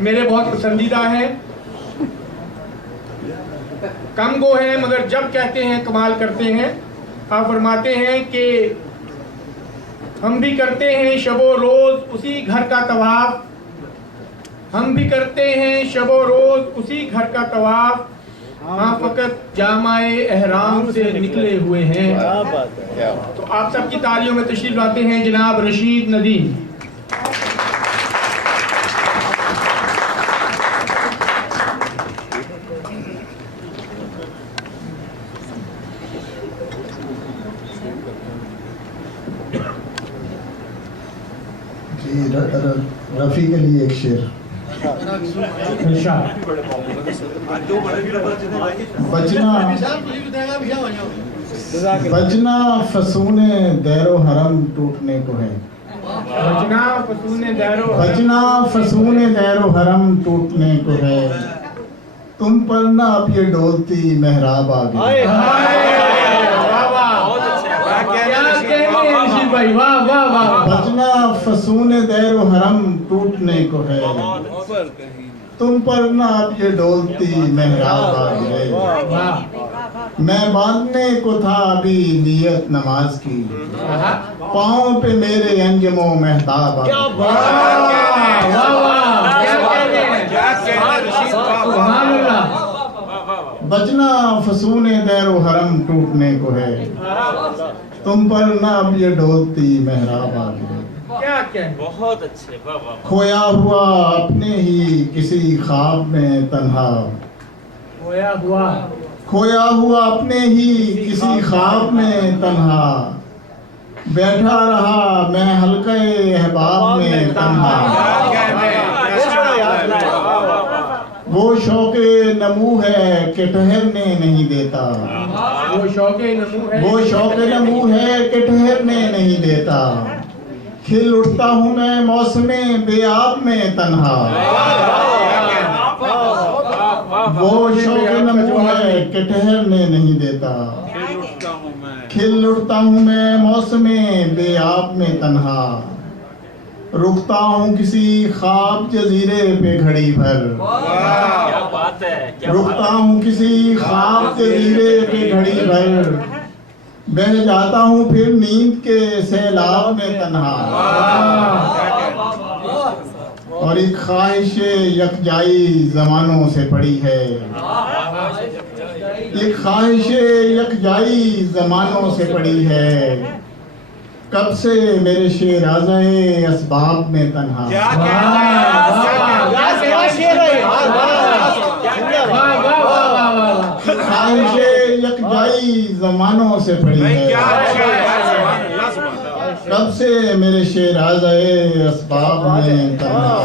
मेरे बहुत पसंदीदा हैं। कम गो हैं मगर जब कहते हैं कमाल करते हैं। आप फरमाते हैं कि हम भी करते हैं शबो रोज उसी घर का तवाफ, हम भी करते हैं शबो रोज उसी घर का तवाफ, हाँ फकत जामाए एहराम से निकले हुए हैं। तो आप सबकी तालियों में तशरीफ लाते हैं जनाब रशीद नदीम। रफ़ी के लिए एक शेर। बचना फसूने दैरो हरम टूटने को है, बचना फसूने दैरो हरम टूटने को है, तुम पर ना अब ये डोलती मेहराब आ गई। बचना फसूने दैरो हरम टूटने को है, तुम पर ना अब ये डोलती मेहराब आ गए। मैं बांधने को था अभी नियत नमाज की, पाँव पे मेरे अंजमो मेहताब आ गए। बचना फसूने दैरो हरम टूटने को है, तुम पर ना अब ये डोलती मेहराब आ गई। क्या बहुत अच्छे, वाह वाह। खोया हुआ अपने ही किसी ख्वाब में तन्हा, खोया हुआ अपने ही किसी ख्वाब में तन्हा, बैठा रहा मैं हल्के अहबाब में तन्हा। वो शौके नमू है कि ठहरने नहीं देता, वो शौके नमू है, वो शौके नमू है कि ठहरने नहीं देता, खिल उठता हूँ मैं मौसमे बेआब में तन्हा। वो शौके नमू है कि ठहरने नहीं देता, खिल उठता हूँ मैं मौसमे बेआब में तन्हा, रुकता हूँ किसी ख्वाब जजीरे पे घड़ी भर, क्या बात है, रुकता हूँ किसी ख्वाब जजीरे पे घड़ी भर, बह जाता हूँ फिर नींद के सैलाब में तन्हा। और एक ख्वाहिश यकजाई जमानों से पड़ी है, एक ख्वाहिश यकजाई जमानों से पड़ी है, कब से मेरे शेराज़े असबाब में तन्हा। ख्वाहिश यकजाई जमानों से पड़ी है, कब से मेरे शेराज़े असबाब में तन्हा।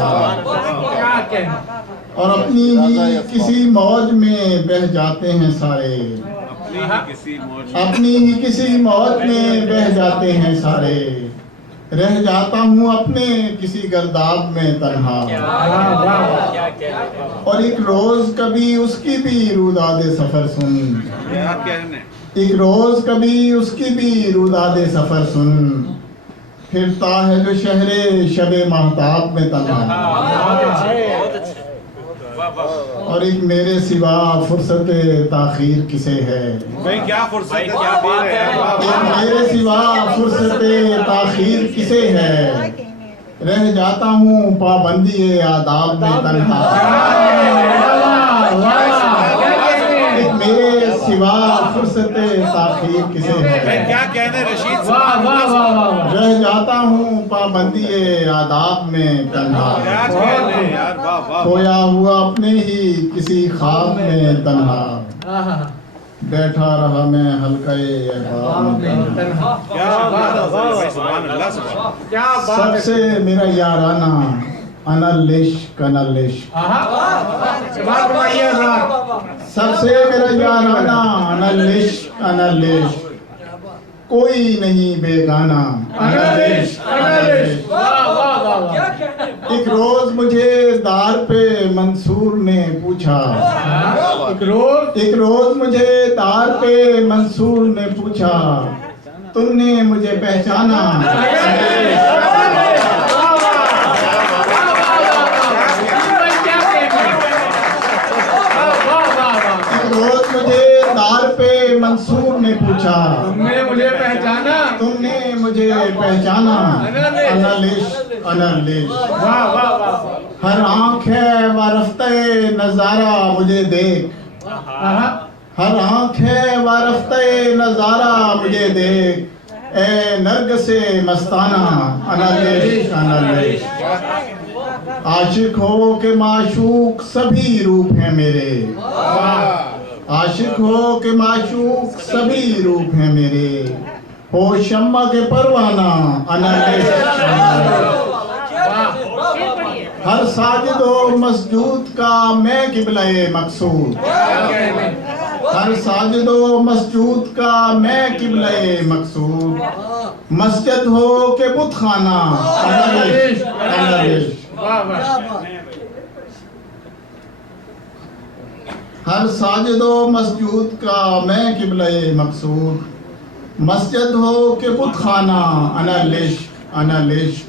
और अपनी ही किसी मौज में बह जाते हैं सारे, अपनी ही किसी मौज में बह जाते हैं सारे, रह जाता हूँ अपने किसी गर्दाब में तन्हा। और एक रोज कभी उसकी भी रुदादे सफर सुन, एक रोज कभी उसकी भी रुदादे सफर सुन, फिरता है जो शहरे शबे महताब में तन्हा। और एक मेरे सिवा फुर्सत ताखीर किसे है, क्या फुर्सत है, क्या बात है। एक मेरे सिवा फुर्सत ताखीर किसे है, रह जाता हूँ पाबंदी आदाब में तन्हा। एक मेरे सिवा फुर्सत ताखीर किसे है, क्या कहने रशीद, रह जाता हूँ पाबंदी आदाब में तन्हा। क्या कहने यार, वाह वाह। खोया हुआ अपने ही किसी ख्वाब में तन्हा, बैठा रहा मैं हल्के अहबाब में तन्हा। क्या बात है, सुभान अल्लाह, सुभान। क्या बात है। सबसे मेरा याराना अनलिश्क अनलिश्क, सबसे मेरा याराना अनलिश्क अनलिश्क, कोई नहीं बेगाना अनलिश्क अनलिश्क। एक रोज मुझे दार पे मंसूर ने पूछा, एक रोज मुझे दार पे मंसूर ने पूछा, तुमने मुझे पहचाना। मुझे दार पे मंसूर ने पूछा, तुमने मुझे पहचाना। तुमने मुझे पहचाना। अनलिश अनलिश, वाह वाह वाह। हर आंख है वारफ्ते नजारा मुझे देख, आहा, हर आंख है वारफ्ते नजारा मुझे देख, ए नर्ग से मस्ताना। अनलिश अनलिश, आशिक हो के माशूक सभी रूप हैं मेरे, आशिक हो के माशूक सभी रूप हैं मेरे, हो शम्मा के परवाना। अनलिश हर साजिद हो मस्जूद का मैं किबले मकसूद, हर साजिद हो मस्जूद का मैं किबले मकसूद, मस्जिद हो के बुत खाना। अनलिश अनलिश, वाह वाह। हर साजिदो मस्जूद का मैं किबले मकसूद, मस्जिद हो के बुत खाना। अनलिश अनलिश,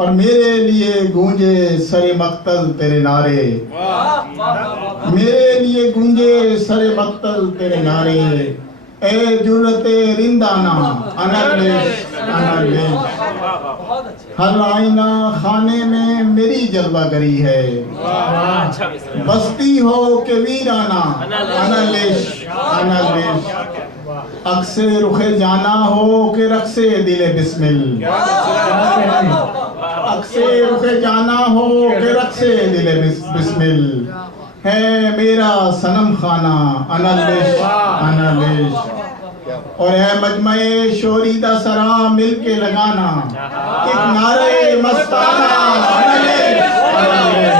और मेरे लिए गूंजे सरे मक्तल तेरे नारे, मेरे लिए गूंजे सरे मक्तल तेरे नारे, ए जुर्रते रिंदाना। अनलिश अनलिश, हर आईना खाने में मेरी जलवागरी है, अच्छा मिसरा। बस्ती हो के वीराना। अनलिश अनलिश, अक्से रुखे जाना हो के रक्से दिले बिस्मिल, अक्से रुखे जाना हो के रक्से दिले बिस्मिल, है मेरा सनम खाना। अनलिश अनलिश, और है मजमए शोरीदा सरा मिल के लगाना, एक नारे मस्ताना। अनलिश अनलिश,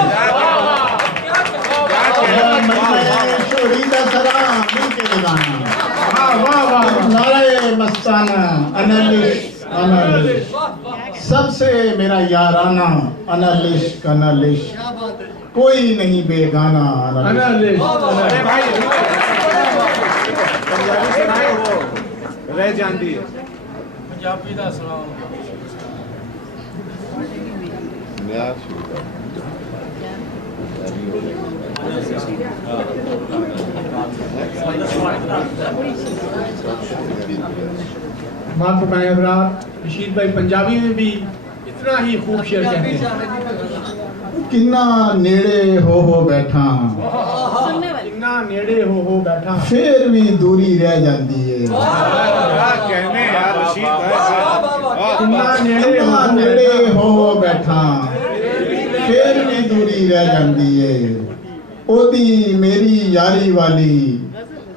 है मजमए शोरीदा सरा मिल के लगाना, वाह वाह। नारे मस्ताना। अनलिश अनलिश, सबसे मेरा याराना। अनलिश अनलिश, कोई नहीं बेगाना। अनलिश अनलिश, अरे भाई पंजाबी सुनाए वो रह जाती है। पंजाबी दा सुनाओ। माफ फरमाएं हज़रात, रशीद भाई पंजाबी में भी इतना ही खूब शेर कहते हैं। किन्ना नेड़े हो बैठा, इतना नेड़े हो बैठा, फिर भी दूरी रह जाती है। क्या कहने यार रशीद भाई, कितना नेड़े किन्ना हो नेड़े हो बैठा, फिर भी दूरी रह जाती है। ओदी मेरी यारी वाली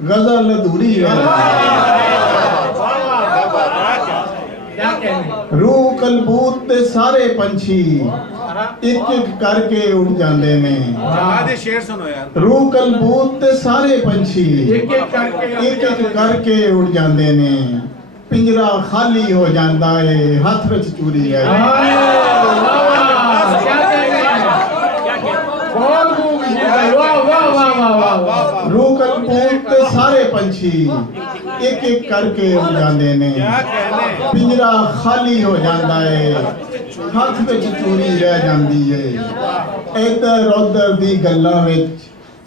गजल अधूरी रह जाती है। क्या कहने। रूह कलबूत ते सारे पंछी एक एक करके उड़ जाते ने, जमात शेर सुनो यार। रूह कलबूत ते सारे पंछी एक एक करके उड़ जाते ने, पिंजरा खाली हो जाता है, हथ विच चूरी है। क्या कहने। बहुत खूब शेर भाई, वाह वाह वाह वाह वाह। रूह कलबूत ते सारे पंछी एक एक करके उड़ जाते ने, क्या कहने। पिंजरा खाली हो जाता है, हथ विच चूरी रह जाती है। इधर उधर दी गल्लां विच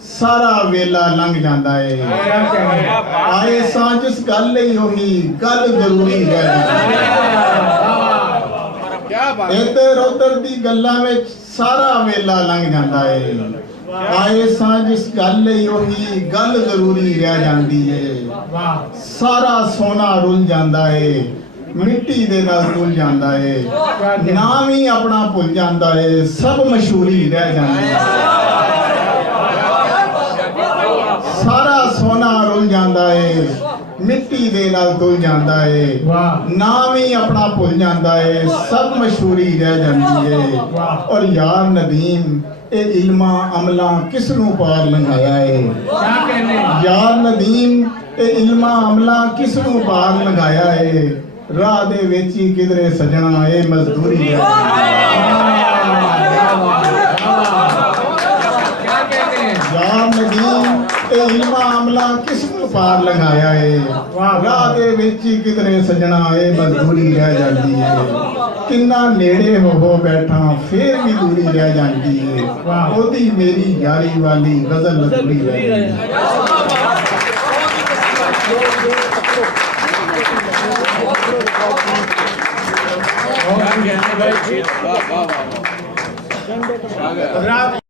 सारा वेला लंघ जाता है। क्या कहने। आए सां जिस गल लई ओही गल जरूरी रह जाती है। क्या बात है। इधर उधर दी गल्लां विच सारा वेला लंघ जाता है। आए सां जिस गल लई ओही गल जरूरी रह जाती है। वाह। सारा सोना रुल जाता है, मिट्टी दे नाल रुल जाता है, नाम ही अपना भुल जाता है, सब मशहूरी रह जाती है। सारा सोना रुल जाता है, मिट्टी दे नाल धुल जाता है, वाह। नाम ही अपना भुल जाता है, सब मशहूरी रह जाती है। और यार नदीम ए इल्मा अमला किस नू पार लंघाया है। क्या कहने। यार नदीम ए इल्मा अमला किस नू पार लंघाया है, राह दे विच ही किधरे सजना ए मजदूरी है। क्या कहते हैं। यार नदीम ए इल्मा अमला किस नू पार लंघाया है, राह दे विच ही किधरे सजना ए मजदूरी रह जाती है। किन्ना नेड़े हो बैठा फिर भी दूरी रह जाती है, ओदी मेरी यारी वाली गजल अधूरी रह जाती है। क्या कहने भाई, वाह वाह वाह, वाह। हजरात